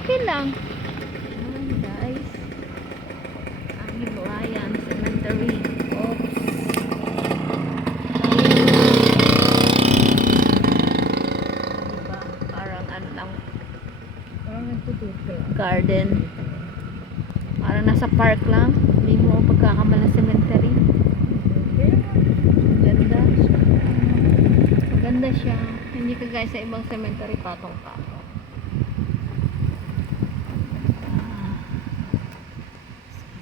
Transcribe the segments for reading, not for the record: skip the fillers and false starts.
Okay lang. Ayan guys. Ang Himalayan Cemetery. Oops. Diba? Parang ano lang. Garden. Parang nasa park lang. Hindi mo pagkakamala ng cemetery. Ganda. Maganda siya. Hindi ka guys sa ibang cemetery patong-patong.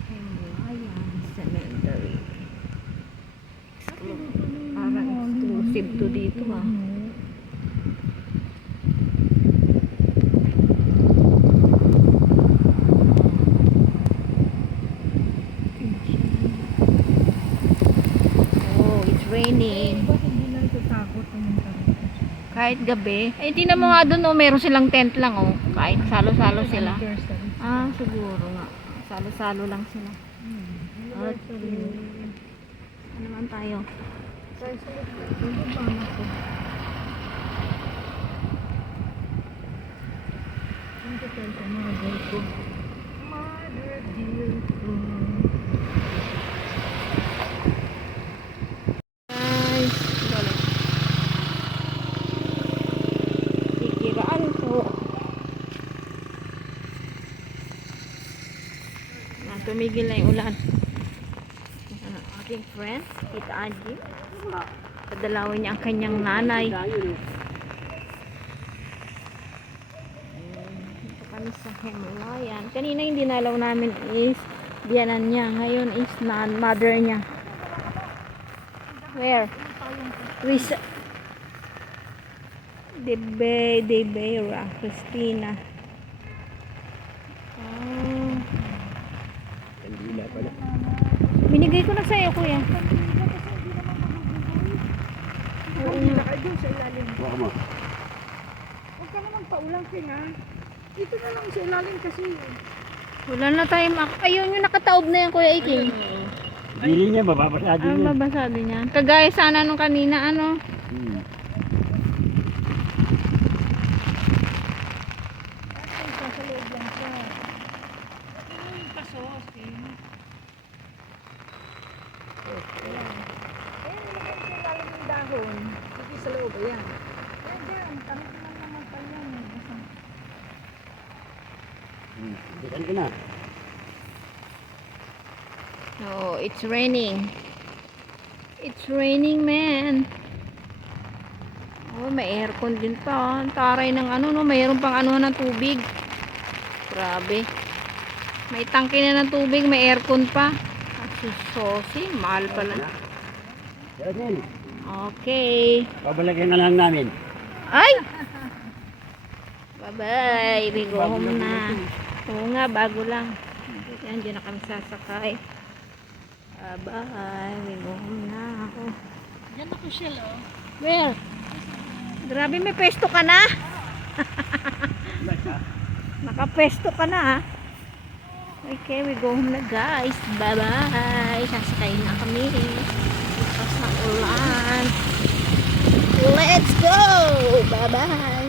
Himalayan Cemetery. Parang exclusive to dito ha. Oh, it's raining. Kahit gabi. Ay, tingnan mo nga dun, oh, meron silang tent lang, oh. Kahit salo-salo sila. Ah, siguro nga. Salo-salo lang sila. Okay. Ano naman tayo? Guys, galing. Kikiraan po. Tumigil na yung ulan. Aking friend, Tita Angie. Padalawin niya ang kanyang nanay. Ito kami sa Himalayan. Kanina yung dinalaw namin is biyanan niya. Ngayon is mother niya. Where? Risa. Debera. Christina. Binigay ko na sa'yo, kuya. Oo nga. Sa ilalim. Baka mo. Huwag ka naman paulang kinga. Dito na lang sa ilalim kasi. Wala na tayong ayun yung nakataob na yan, kuya Iking. Dili niya, mababasa din Ano yan. babasado niya? Kagaya sana nung kanina, ano? Sa loob lang siya. Yung pasos. Ayan. Ayan, nilagay sa ilalim ng dahon. Sige sa loob, ayan. Ayan dyan, tanong lang naman pa yan. Bitan ka na. Oh, it's raining. It's raining, man. Oh, may aircon din pa. Ang taray ng ano, no? Mayroon pang ano ng tubig. Grabe. May tangke na ng tubig, may aircon pa. Susosi, mahal pala. Yan. Okay. Pabalagyan na lang namin. Ay! Bye-bye. We go home na. Oo nga, bago lang. Yan, dyan na kami sasakay. Bye-bye. We go home na ako. Yan ako siya, oh. Where? Grabe, may pesto ka na. Nakapesto ka na, ha? Okay, we go home na, guys. Bye-bye. Sasakay na kami. Bukas ng ulan. Let's go! Bye-bye.